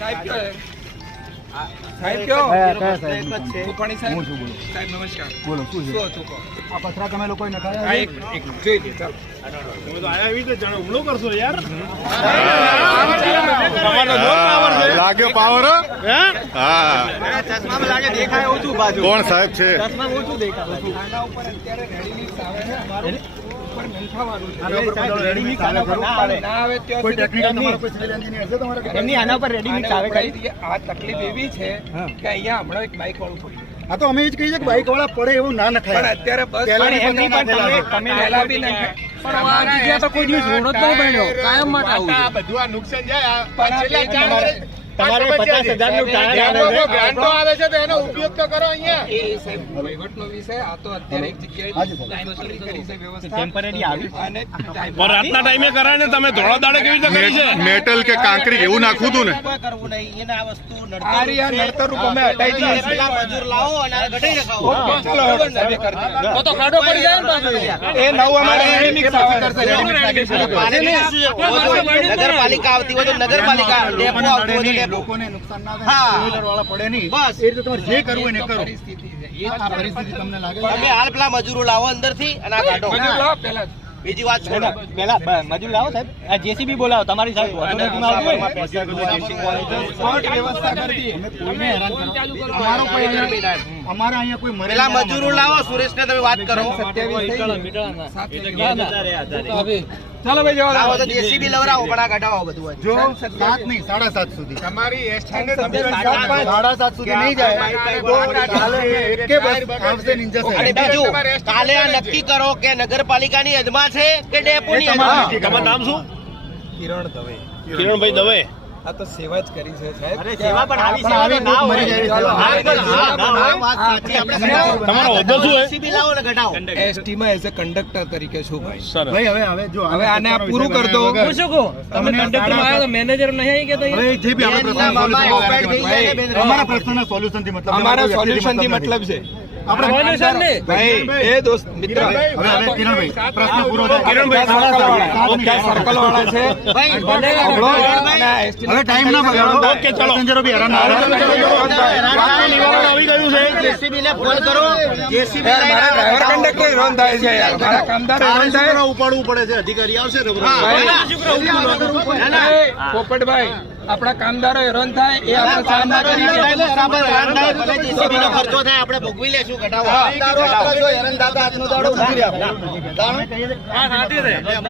સાહેબ કયો રૂપાણી સાહેબ હું છું બોલો સાહેબ નમસ્કાર બોલો શું છે શું હતું કહો આ પથરા તમે લોકો નખાયા એક જોઈ દે ચાલો હું તો આયા એવી રીતે જાણો હુમલો કરશો યાર તમારો જો પાવર છે લાગ્યો પાવર હે હા ચશ્મામાં લાગે દેખાય ઓછું બાજુ કોણ સાહેબ છે ચશ્મામાં ઓછું દેખાય આના ઉપર અત્યારે રેડી મિક્સ આવે છે અમારું ઉપર નંખાવાનું છે રેડી મિક્સ આના પર ના આવે ત્યાં કોઈ ટેકનિકલ તમારો કોઈ સિવિલ એન્જિનિયર છે તમારા એમની આના પર રેડી મિક્સ આવે કઈ આ તકલીફ એવી છે કે અહીંયા હમણાં એક બાઇક વાળું પડ્યું હા તો અમે જ કહીએ કે બાઇક વાળા પડે એવું ના નખાય પણ અત્યારે બસ એમની પણ તમે પહેલા બી નખાય પણ આ જગ્યા તો કોઈ દિવસ રોડ જ નહીં બન્યો કાયમ માટે આવું આ બધું આ નુકસાન જાય તમારે 50,000 નું ટાયર આવે છે ગ્રાન્ટો આવે છે તો એનો ઉપયોગ તો કરો અહીંયા એ સાહેબ વહીવટનો વિષય આ તો અત્યારે એક જગ્યાએ ટાઈમ કરી છે વ્યવસ્થા ટેમ્પરરી આવી અને પણ રાતના ટાઈમે કરાય ને તમે ધોળા દાડે કેવી રીતે કરી છે મેટલ કે કાંકરી એવું નાખવું હતું ને કરવું નહીં એને આ વસ્તુ નડતર રૂપ અમે હટાઈ દઈએ પેલા મજૂર લાવો અને ગઢાઈ રખાવો ચાલો સર્વે કરી દો તો ખાડો પડી જાય ને પાછો એ નવ અમારે રેડી મિક્સ કરશે રેડી મિક્સ નગરપાલિકા આવતી હોય તો નગરપાલિકા ડેપો આવતી હોય લોકોને નુકસાન ના થાય વ્હીલર વાળા પડે નહીં બસ એ રીતે તમારે જે કરવું એને કરો પરિસ્થિતિ છે એ આ પરિસ્થિતિ તમને લાગે તમે હાલ પેલા મજૂરો લાવો અંદરથી અને આ કાઢો મજૂર લાવો પહેલા બીજી વાત છોડો પહેલા મજૂર લાવો સાહેબ આ જેસીબી બોલાવો તમારી સાહેબ ઓથોરિટીમાં આવો વ્યવસ્થા કરી દઈએ અમે કોઈને હેરાન કરતા અમારો કોઈ અમારા અહીંયા કોઈ મરેલા મજૂરો લાવો સુરેશને તમે વાત કરો 27 ચાલો ભાઈ જવા આવો તો જેસીબી લવરાવો પણ આ કાઢાવો બધું જો 7 નહીં 7:30 સુધી તમારી સ્ટાન્ડર્ડ 7:30 સુધી નહીં જાય તો કાલે એકે બસ આવશે નિંજા સાહેબ અને બીજું કાલે આ નક્કી કરો કે નગરપાલિકાની અજમા છે કે ડેપોની અજમા તમારું નામ શું કિરણ દવે કિરણભાઈ દવે આ તો સેવા જ કરી છે સાહેબ અરે સેવા પણ આવી સેવા ના મરી જાય વાત સાચી આપણે તમારો હોદ્દો શું છે સીબી લાવો ને ઘટાવો એસટી માં એઝ અ કંડક્ટર તરીકે છું ભાઈ હવે જો હવે આને આ પૂરું કર દો હું શું કહું તમે કંડક્ટર માં આવ્યા તો મેનેજર નહીં આવી કે તો હવે જે બી આપણે અમારા પ્રશ્નના સોલ્યુશન થી મતલબ અમારા સોલ્યુશન થી મતલબ છે આપણે સોલ્યુશન ને ભાઈ એ દોસ્ત મિત્ર હવે કિરણભાઈ પ્રશ્ન પૂરો થાય કિરણભાઈ સર્કલ વાળા છે ભાઈ હવે ટાઈમ ના બગાડો ઓકે ચલો પેસેન્જરો બી હેરાન ના આવી ગયું છે જેસીબી ને ફોન કરો જેસીબી મારા ડ્રાઈવર કંડક્ટર હેરાન થાય છે યાર મારા કામદાર હેરાન થાય ઉપાડવું પડે છે અધિકારી આવશે પોપટભાઈ આપણા કામદારો હેરાન થાય એ આપણે સામના કરી જેસીબી નો ખર્ચો થાય આપણે ભોગવી લેશું ઘટાવો હેરાન દાદા હાથનો દાડો ઉભી રહ્યા